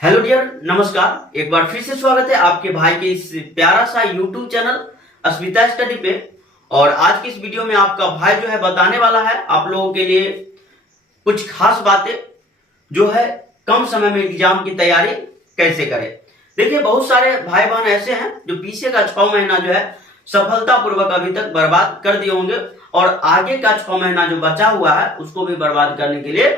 Hello dear, नमस्कार। एक बार फिर से स्वागत है आपके भाई के इस प्यारा सा यूट्यूब चैनल अस्मिता स्टडी पे। और आज की इस वीडियो में आपका भाई जो है बताने वाला है आप लोगों के लिए कुछ खास बातें जो है कम समय में एग्जाम की तैयारी कैसे करें। देखिए, बहुत सारे भाई बहन ऐसे हैं जो पीछे का 6 महीना जो है सफलतापूर्वक अभी तक बर्बाद कर दिए होंगे और आगे का 6 महीना जो बचा हुआ है उसको भी बर्बाद करने के लिए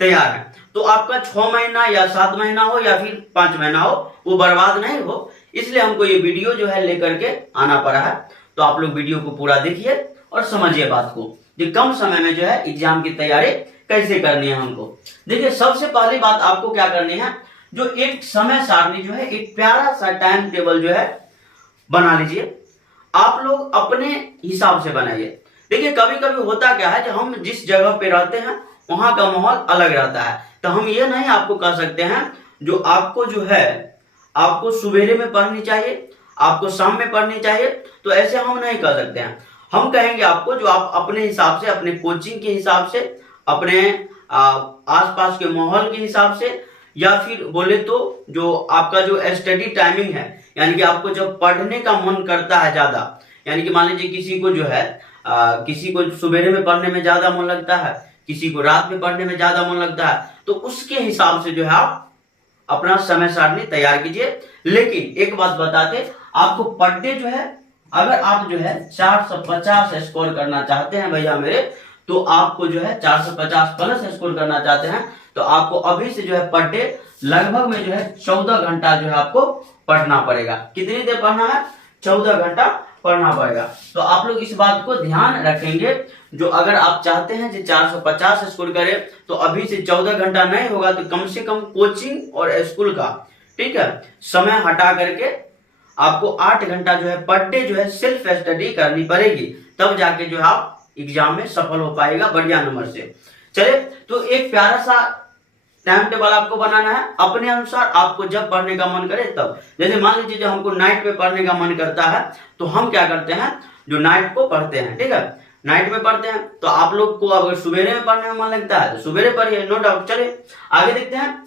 तैयार है। तो आपका 6 महीना या 7 महीना हो या फिर 5 महीना हो, वो बर्बाद नहीं हो, इसलिए हमको ये वीडियो जो है लेकर के आना पड़ा है। तो आप लोग वीडियो को पूरा देखिए और समझिए बात को कि कम समय में जो है एग्जाम की तैयारी कैसे करनी है हमको। देखिए, सबसे पहली बात आपको क्या करनी है, जो एक समय सारणी जो है, एक प्यारा सा टाइम टेबल जो है बना लीजिए। आप लोग अपने हिसाब से बनाइए। देखिए, कभी कभी होता क्या है, जो हम जिस जगह पे रहते हैं वहां का माहौल अलग रहता है, तो हम ये नहीं आपको कह सकते हैं जो आपको जो है आपको सवेरे में पढ़नी चाहिए, आपको शाम में पढ़नी चाहिए, तो ऐसे हम नहीं कह सकते हैं। हम कहेंगे आपको जो आप अपने हिसाब से, अपने कोचिंग के हिसाब से, अपने आसपास के माहौल के हिसाब से, या फिर बोले तो जो आपका जो स्टडी टाइमिंग है, यानी कि आपको जब पढ़ने का मन करता है ज्यादा, यानी कि मान लीजिए किसी को जो है किसी को सवेरे में पढ़ने में ज्यादा मन लगता है, किसी को रात में पढ़ने में ज्यादा मन लगता है, तो उसके हिसाब से जो है आप अपना समय सारणी तैयार कीजिए। लेकिन एक बात बताते, आपको पर डे जो है, अगर आप जो है 450 स्कोर करना चाहते हैं भैया मेरे, तो आपको जो है 450 प्लस स्कोर करना चाहते हैं, तो आपको अभी से जो है पर डे लगभग में जो है 14 घंटा जो है आपको पढ़ना पड़ेगा। कितनी देर पढ़ना है? 14 घंटा पढ़ना पड़ेगा। तो आप लोग इस बात को ध्यान रखेंगे, जो अगर आप चाहते हैं कि 450 स्कोर करें, तो अभी से 14 घंटा नहीं होगा तो कम से कम कोचिंग और स्कूल का, ठीक है, समय हटा करके आपको 8 घंटा जो है पर डे जो है सेल्फ स्टडी करनी पड़ेगी, तब जाके जो है आप एग्जाम में सफल हो पाएगा बढ़िया नंबर से। चले, तो एक प्यारा सा टाइम टेबल आपको बनाना है अपने अनुसार, आपको जब पढ़ने का मन करे तब। जैसे मान लीजिए जो हमको नाइट में पढ़ने का मन करता है, तो हम क्या करते हैं, जो नाइट को पढ़ते हैं, ठीक है, नाइट में पढ़ते हैं। तो आप लोग को अगर सुबेरे में पढ़ने में मन लगता है तो सुबेरे पढ़िए, नो डाउट। चले आगे देखते हैं।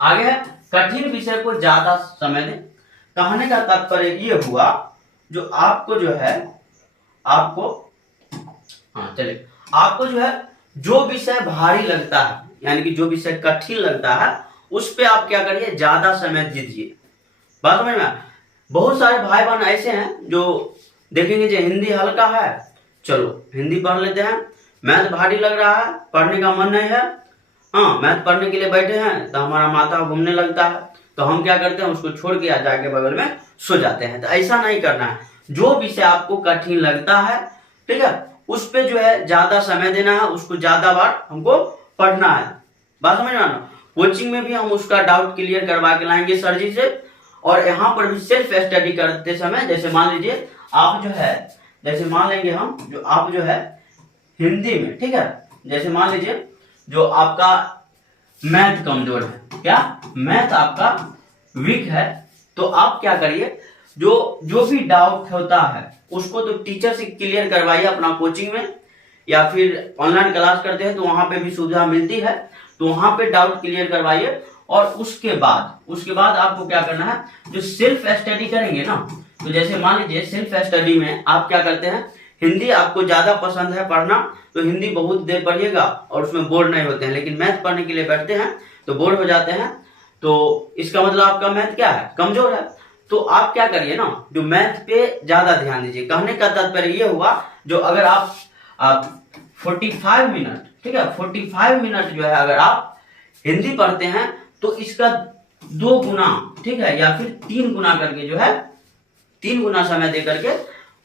आगे है कठिन विषय को ज्यादा समय दें। कहने का तात्पर्य ये हुआ, जो आपको जो है आपको चले आपको जो है जो विषय भारी लगता है, यानी कि जो विषय कठिन लगता है, उस पे आप क्या करिए, ज्यादा समय दीजिए। बात समझ में? बहुत सारे भाई बहन ऐसे हैं जो देखेंगे जो हिंदी हल्का है, चलो हिंदी पढ़ लेते हैं, मैथ भारी लग रहा है, पढ़ने का मन नहीं है, हाँ मैथ पढ़ने के लिए बैठे हैं तो हमारा माथा घूमने लगता है, तो हम क्या करते हैं, उसको छोड़ के जाके बगल में सो जाते हैं। तो ऐसा नहीं करना है। जो विषय आपको कठिन लगता है, ठीक है, उस पे जो है ज्यादा समय देना है, उसको ज्यादा बार हमको पढ़ना है। बात समझ में आना? कोचिंग में भी हम उसका डाउट क्लियर करवा के लाएंगे सर जी से, और यहाँ पर भी सेल्फ स्टडी करते समय, जैसे मान लीजिए आप जो है, जैसे मान लेंगे हम, जो आप जो है हिंदी में, ठीक है, जैसे मान लीजिए जो आपका मैथ कमजोर है, क्या मैथ आपका वीक है, तो आप क्या करिए, जो भी डाउट होता है उसको तो टीचर से क्लियर करवाइए अपना कोचिंग में, या फिर ऑनलाइन क्लास करते हैं तो वहां पे भी सुविधा मिलती है, तो वहां पे डाउट क्लियर करवाइए। और उसके बाद आपको क्या करना है, जो सेल्फ स्टडी करेंगे ना, तो जैसे मान लीजिए सेल्फ स्टडी में आप क्या करते हैं, हिंदी आपको ज्यादा पसंद है पढ़ना, तो हिंदी बहुत देर पढ़िएगा और उसमें बोर नहीं होते हैं। लेकिन मैथ पढ़ने के लिए बैठते हैं तो बोर हो जाते हैं, तो इसका मतलब आपका मैथ क्या है, कमजोर है। तो आप क्या करिए ना, जो मैथ पे ज्यादा ध्यान दीजिए। कहने का तात्पर्य ये हुआ, जो अगर आप 45 मिनट, ठीक है, 45 मिनट जो है अगर आप हिंदी पढ़ते हैं, तो इसका 2 गुना, ठीक है, या फिर 3 गुना करके जो है 3 गुना समय दे करके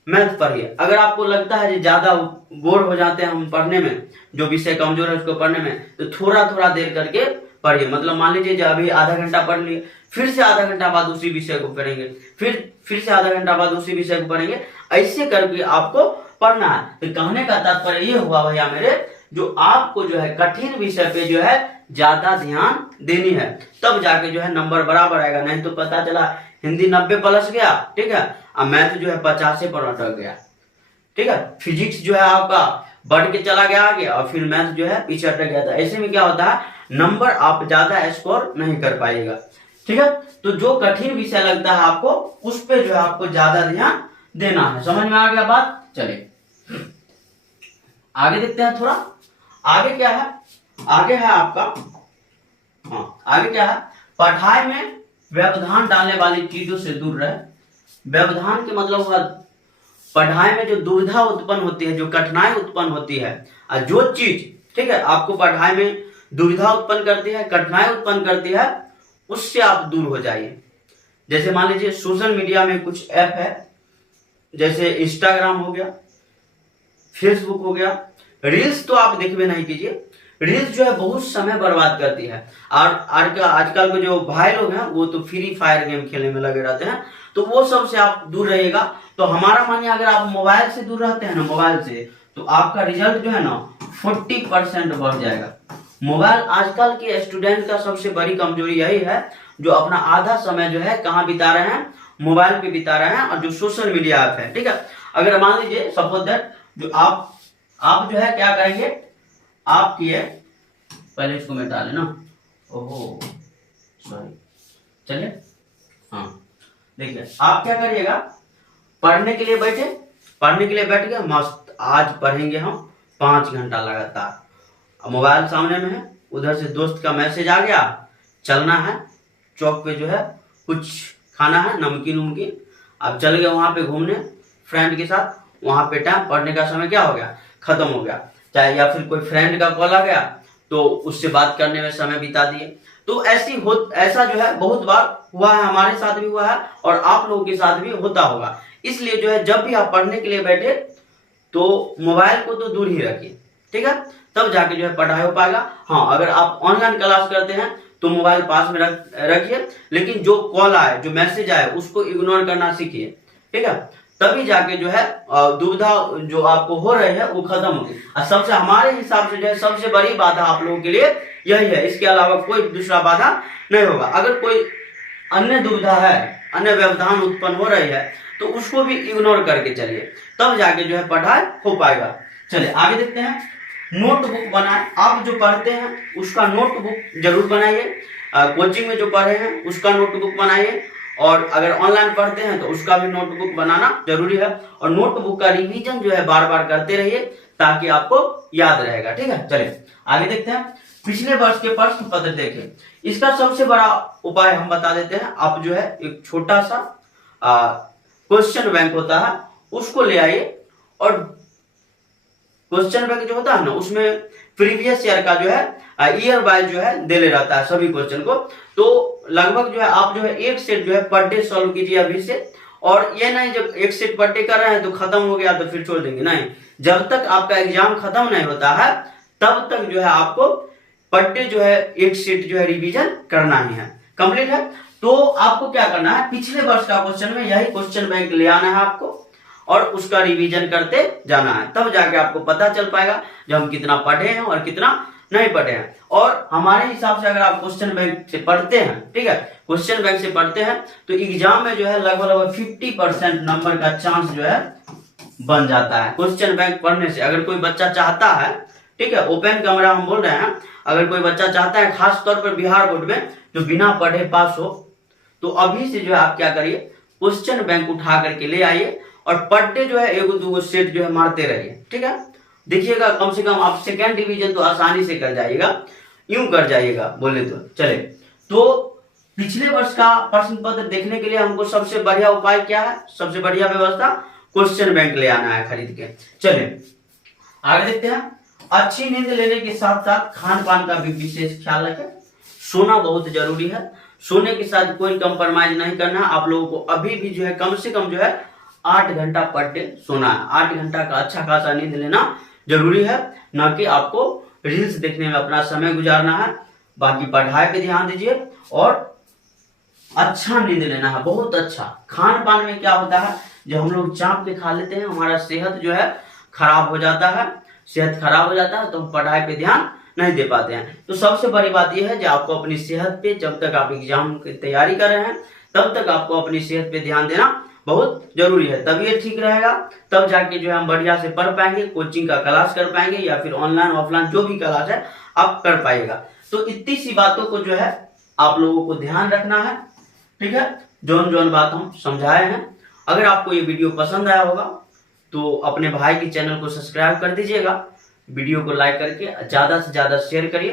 मैथ पढ़िए। अगर आपको लगता है कि ज्यादा बोर हो जाते हैं हम पढ़ने में, जो विषय कमजोर है उसको पढ़ने में, तो थोड़ा थोड़ा देर करके पढ़िए। मतलब मान लीजिए जब अभी आधा घंटा पढ़ लिए, फिर से आधा घंटा बाद उसी विषय को पढ़ेंगे, फिर से आधा घंटा बाद उसी विषय को पढ़ेंगे, ऐसे करके आपको पढ़ना है। तो कहने का तात्पर्य ये हुआ भैया मेरे, जो आपको जो है कठिन विषय पे जो है ज्यादा ध्यान देनी है, तब जाके जो है नंबर बराबर आएगा। नहीं तो पता चला हिंदी 90 प्लस गया, ठीक है, अब मैथ जो है 50 पर अटक गया, ठीक है, फिजिक्स जो है आपका बढ़ के चला गया आगे, और फिर मैथ जो है पीछे अटक गया था। ऐसे में क्या होता है, नंबर आप ज्यादा स्कोर नहीं कर पाएगा। ठीक है, तो जो कठिन विषय लगता है आपको उस पे जो है आपको ज्यादा ध्यान देना है। समझ में आ गया बात? चलिए आगे देखते हैं थोड़ा। आगे क्या है? आगे है आपका, आगे क्या है? पढ़ाई में व्यवधान डालने वाली चीजों से दूर रहे। व्यवधान के मतलब हुआ पढ़ाई में जो दुविधा उत्पन्न होती है, जो कठिनाई उत्पन्न होती है, और जो चीज ठीक है आपको पढ़ाई में दुविधा उत्पन्न करती है, कठिनाई उत्पन्न करती है, उससे आप दूर हो जाइए। जैसे मान लीजिए सोशल मीडिया में कुछ ऐप है, जैसे इंस्टाग्राम हो गया, फेसबुक हो गया। रील्स तो आप देखबे नहीं कीजिए। रील्स जो है बहुत समय बर्बाद करती है। और आजकल के जो भाई लोग हैं वो तो फ्री फायर गेम खेलने में लगे रहते हैं, तो वो सब से आप दूर रहिएगा। तो हमारा मानिए अगर आप मोबाइल से दूर रहते हैं ना, मोबाइल से, तो आपका रिजल्ट जो है ना 40% बढ़ जाएगा। मोबाइल आजकल के स्टूडेंट का सबसे बड़ी कमजोरी यही है, जो अपना आधा समय जो है कहाँ बिता रहे हैं? मोबाइल पे बिता रहे हैं, और जो सोशल मीडिया ऐप है। ठीक है, अगर मान लीजिए सपोज दैट जो आप जो है क्या करेंगे, आप किए, पहले इसको मिटा लेना। ओहो सॉरी, चलिए हाँ देखिए, आप क्या करिएगा, पढ़ने के लिए बैठे, पढ़ने के लिए बैठ गए, मस्त आज पढ़ेंगे हम 5 घंटा लगातार। मोबाइल सामने में है, उधर से दोस्त का मैसेज आ गया, चलना है चौक पे जो है कुछ खाना है, नमकीन उमकीन। अब चल गए वहां पे घूमने फ्रेंड के साथ, वहां पे टाइम पढ़ने का समय क्या हो गया? खत्म हो गया। चाहे या फिर कोई फ्रेंड का कॉल आ गया तो उससे बात करने में समय बिता दिए। तो ऐसा जो है बहुत बार हुआ है, हमारे साथ भी हुआ है और आप लोगों के साथ भी होता होगा। इसलिए जो है जब भी आप पढ़ने के लिए बैठे तो मोबाइल को तो दूर ही रखिए। ठीक है, तब जाके जो है पढ़ाई हो पाएगा। हाँ, अगर आप ऑनलाइन क्लास करते हैं तो मोबाइल पास में रखिए, लेकिन जो कॉल आए, जो मैसेज आए, उसको इग्नोर करना सीखिए। ठीक है, तभी जाके जो है दुविधा जो आपको हो रही है वो खत्म होगी। और सबसे हमारे हिसाब से जो है सबसे बड़ी बाधा आप लोगों के लिए यही है, इसके अलावा कोई दूसरा बाधा नहीं होगा। अगर कोई अन्य दुविधा है, अन्य व्यवधान उत्पन्न हो रही है, तो उसको भी इग्नोर करके चलिए, तब जाके जो है पढ़ाई हो पाएगा। चलिए आगे देखते हैं। नोटबुक बनाए, आप जो पढ़ते हैं उसका नोटबुक जरूर बनाइए। कोचिंग में जो पढ़े हैं उसका नोटबुक बनाइए, और अगर ऑनलाइन पढ़ते हैं तो उसका भी नोटबुक बनाना जरूरी है। और नोटबुक का रिवीजन जो है बार बार करते रहिए, ताकि आपको याद रहेगा। ठीक है, चलिए आगे देखते हैं। पिछले वर्ष के प्रश्न पत्र देखें। इसका सबसे बड़ा उपाय हम बता देते हैं। आप जो है एक छोटा सा क्वेश्चन बैंक होता है, उसको ले आइए, और क्वेश्चन बैंक जो होता है ना, उसमें प्रीवियस ईयर का जो है ईयर वाइज जो है दे ले रहता है सभी क्वेश्चन को। तो लगभग जो है आप जो है एक सेट जो है पर डे सॉल्व कीजिए अभी से। और ये नहीं जब एक सेट पर डे कर रहे हैं तो खत्म हो गया तो फिर छोड़ देंगे, नहीं। जब तक आपका एग्जाम खत्म नहीं होता है तब तक जो है आपको पर डे जो है एक सेट जो है रिवीजन करना ही है। कंप्लीट है, तो आपको क्या करना है, पिछले वर्ष का क्वेश्चन में यही क्वेश्चन बैंक ले आना है आपको, और उसका रिवीजन करते जाना है। तब जाके आपको पता चल पाएगा जब हम कितना पढ़े हैं और कितना नहीं पढ़े हैं। और हमारे हिसाब से अगर आप क्वेश्चन बैंक से पढ़ते हैं, ठीक है, क्वेश्चन बैंक से पढ़ते हैं, तो एग्जाम में जो है लगभग 50% नंबर का चांस जो है बन जाता है क्वेश्चन बैंक पढ़ने से। अगर कोई बच्चा चाहता है, ठीक है, ओपन कैमरा हम बोल रहे हैं, अगर कोई बच्चा चाहता है खास तौर पर बिहार बोर्ड में जो बिना पढ़े पास हो, तो अभी से जो है आप क्या करिए, क्वेश्चन बैंक उठा करके ले आइए, और पर डे जो है एगो दूगो सेट जो है मारते रहिए। ठीक है, देखिएगा कम से कम आप सेकेंड डिवीजन तो आसानी से कर जाइएगा, यूं कर जाइएगा बोले तो। चले, तो पिछले वर्ष का प्रश्न पत्र देखने के लिए हमको सबसे बढ़िया उपाय क्या है, सबसे बढ़िया व्यवस्था क्वेश्चन बैंक ले आना है खरीद के। चलिए आगे देखते हैं। अच्छी नींद लेने के साथ साथ खान पान का भी विशेष ख्याल रखें। सोना बहुत जरूरी है, सोने के साथ कोई कंप्रोमाइज नहीं करना। आप लोगों को अभी भी जो है कम से कम जो है 8 घंटा पर डे सोना है। 8 घंटा का अच्छा खासा नींद लेना जरूरी है, न कि आपको रील्स देखने में अपना समय गुजारना है। बाकी पढ़ाई पे ध्यान दीजिए, और अच्छा नींद लेना है, बहुत अच्छा। खान पान में क्या होता है, जब हम लोग चाप के खा लेते हैं हमारा सेहत जो है खराब हो जाता है। सेहत खराब हो जाता है तो हम पढ़ाई पे ध्यान नहीं दे पाते हैं। तो सबसे बड़ी बात यह है कि आपको अपनी सेहत पे, जब तक आप एग्जाम की तैयारी कर रहे हैं तब तक आपको अपनी सेहत पे ध्यान देना बहुत जरूरी है। तब ये ठीक रहेगा, तब जाके जो है हम बढ़िया से पढ़ पाएंगे, कोचिंग का क्लास कर पाएंगे, या फिर ऑनलाइन ऑफलाइन जो भी क्लास है आप कर पाएगा। तो इतनी सी बातों को जो है आप लोगों को ध्यान रखना है, ठीक है। जोन बात हम समझाए हैं। अगर आपको ये वीडियो पसंद आया होगा तो अपने भाई के चैनल को सब्सक्राइब कर दीजिएगा, वीडियो को लाइक करके ज्यादा से ज्यादा शेयर करिए।